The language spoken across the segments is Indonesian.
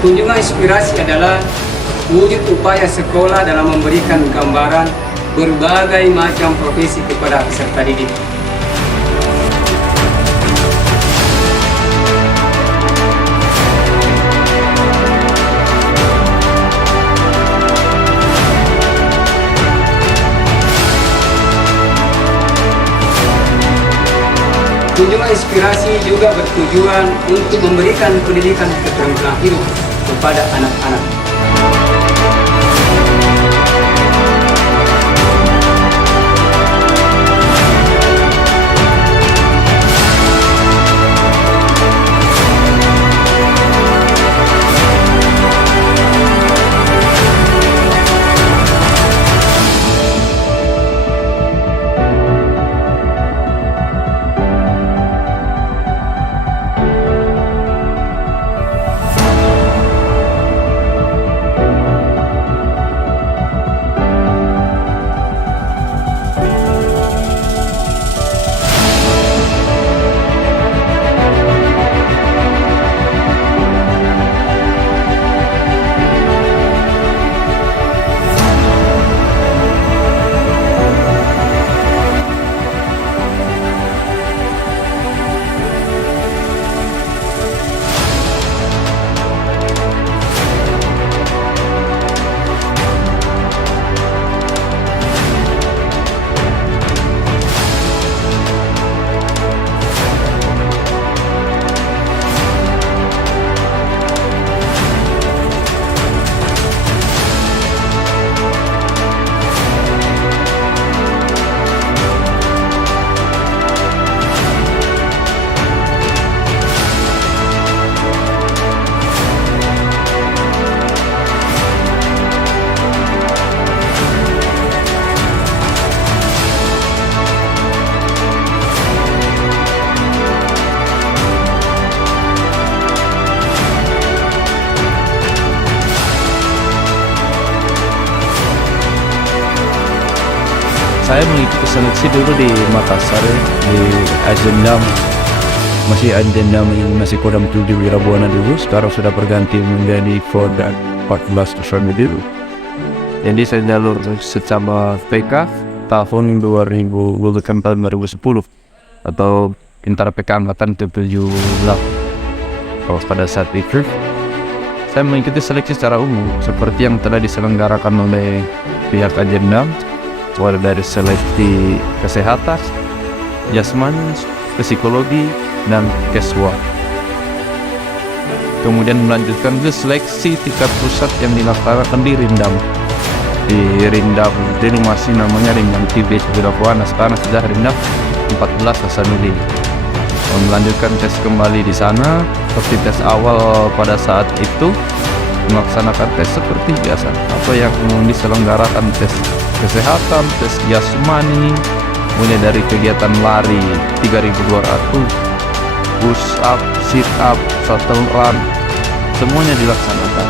Kunjungan inspirasi adalah wujud upaya sekolah dalam memberikan gambaran berbagai macam profesi kepada peserta didik. Kunjungan inspirasi juga bertujuan untuk memberikan pendidikan keterampilan hidup kepada anak-anak. Saya mengikuti seleksi dulu di Makassar, di Ajendam. Masih Ajendam ini masih Kodam 7 Wirabuana dulu. Sekarang sudah berganti menjadi Kodam 14 Tusami dulu. Jadi saya jalur secara PK tahun 2010 atau Bintara PK Angkatan 17. Kalau pada saat itu saya mengikuti seleksi secara umum seperti yang telah diselenggarakan oleh pihak Ajendam. Mulai dari seleksi kesehatan, jasmani, psikologi, dan keswa. Kemudian melanjutkan ke seleksi tingkat pusat yang dilaksanakan di Rindam. Di Rindam, dulu masih namanya Rindam TBS Wirabuana, sekarang sudah Rindam 14 Hasanuddin. Melanjutkan tes kembali di sana, seperti tes awal pada saat itu melaksanakan tes seperti biasa. Apa yang diselenggarakan tes kesehatan, tes jasmani, mulai dari kegiatan lari 3.200, push up, sit up, shuttle run, semuanya dilaksanakan.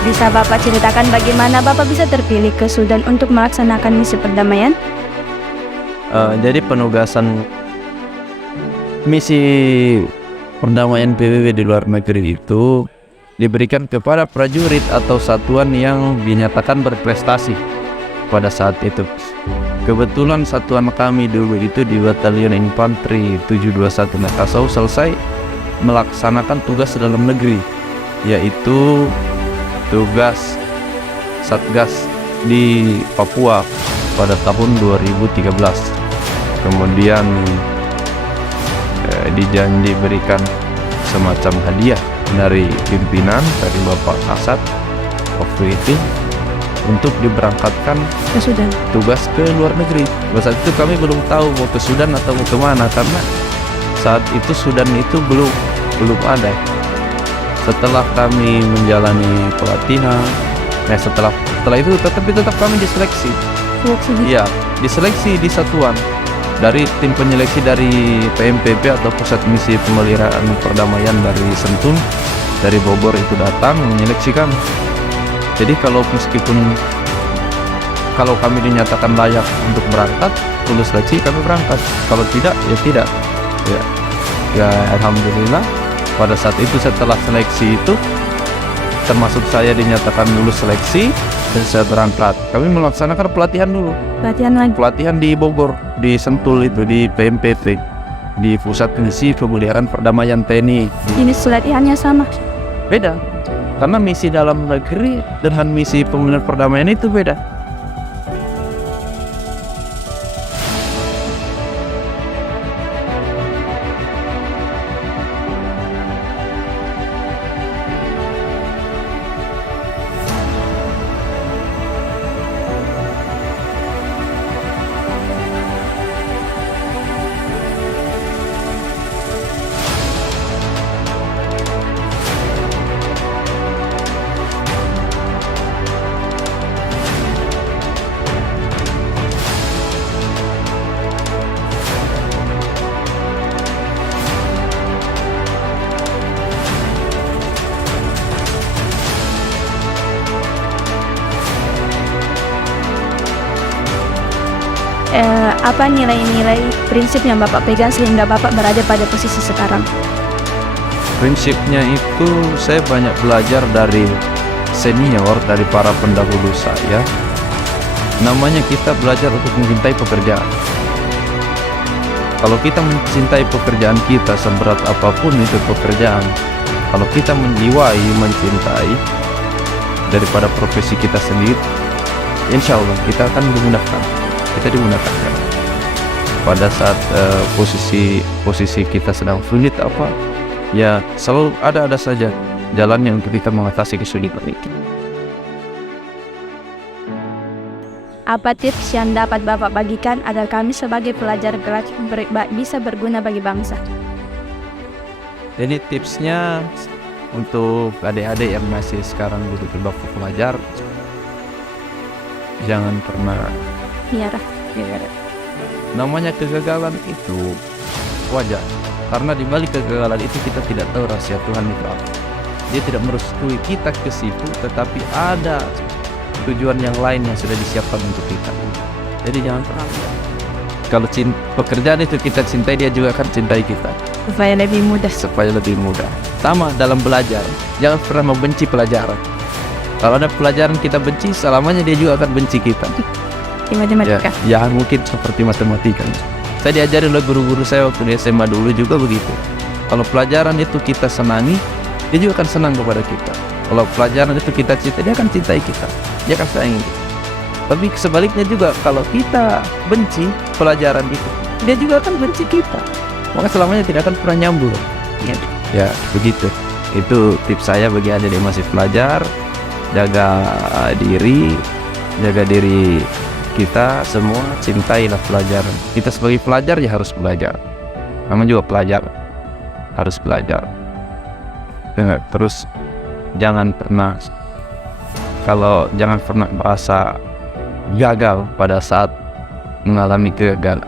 Bisa Bapak ceritakan bagaimana Bapak bisa terpilih ke Sudan untuk melaksanakan misi perdamaian? Jadi penugasan misi perdamaian PBB di luar negeri itu diberikan kepada prajurit atau satuan yang dinyatakan berprestasi pada saat itu. Kebetulan satuan kami dulu itu di Batalion Infanteri 721 Makassar selesai melaksanakan tugas dalam negeri, yaitu tugas Satgas di Papua pada tahun 2013. Kemudian dijanji berikan semacam hadiah dari pimpinan, dari Bapak Kasat waktu itu, untuk diberangkatkan Ke Sudan. tugas ke luar negeri. Pada saat itu kami belum tahu mau ke Sudan atau mau kemana, karena saat itu Sudan itu belum ada. Setelah kami menjalani pelatihan, setelah itu tetap kami diseleksi. Seleksi. Iya, diseleksi di satuan dari tim penyeleksi dari PMPP atau Pusat Misi Pemeliharaan Perdamaian dari Sentul, dari Bogor itu datang menyeleksi kami. Jadi kalau kami dinyatakan layak untuk berangkat, lulus seleksi, kami berangkat. Kalau tidak, ya tidak. Ya alhamdulillah pada saat itu setelah seleksi itu, termasuk saya dinyatakan lulus seleksi dan saya berangkat. Kami melaksanakan pelatihan dulu. Pelatihan lagi. Pelatihan di Bogor, di Sentul itu, di PMPT, di Pusat Misi Pemeliharaan Perdamaian TNI. Jenis pelatihannya sama. Beda, karena misi dalam negeri dengan misi pemeliharaan perdamaian itu beda. Apa nilai-nilai prinsip yang Bapak pegang sehingga Bapak berada pada posisi sekarang? Prinsipnya itu saya banyak belajar dari senior, dari para pendahulu saya. Namanya kita belajar untuk mencintai pekerjaan. Kalau kita mencintai pekerjaan kita, seberat apapun itu pekerjaan, kalau kita menjiwai, mencintai daripada profesi kita sendiri, insya Allah kita akan dimudahkan. Kita dimudahkan pada saat posisi kita sedang sulit apa, ya selalu ada saja jalan yang untuk kita mengatasi kesulitan itu. Apa tips yang dapat Bapak bagikan agar kami sebagai pelajar kelak bisa berguna bagi bangsa? Jadi tipsnya untuk adik-adik yang masih sekarang duduk di bangku pelajar, jangan pernah Miara. namanya kegagalan itu wajar, karena di balik kegagalan itu kita tidak tahu rahasia Tuhan itu apa. Dia tidak merestui kita ke situ, tetapi ada tujuan yang lain yang sudah disiapkan untuk kita. Jadi jangan pernah, kalau pekerjaan itu kita cintai, dia juga akan cintai kita Supaya lebih mudah. Sama dalam belajar, jangan pernah membenci pelajaran. Kalau ada pelajaran kita benci, selamanya dia juga akan benci kita. Di matematika. Ya mungkin seperti matematika. Saya diajarin oleh guru-guru saya waktu di SMA dulu juga begitu. Kalau pelajaran itu kita senangi, dia juga akan senang kepada kita. Kalau pelajaran itu kita cintai, dia akan cintai kita, dia akan sayangi kita. Tapi sebaliknya juga, kalau kita benci pelajaran itu, dia juga akan benci kita. Maka selamanya tidak akan pernah nyambung. Ya begitu. Itu tips saya bagi adik yang masih pelajar. Jaga diri kita semua, cintailah pelajaran. Kita sebagai pelajar ya harus belajar. Namun juga pelajar harus belajar. Terus jangan pernah merasa gagal pada saat mengalami kegagalan.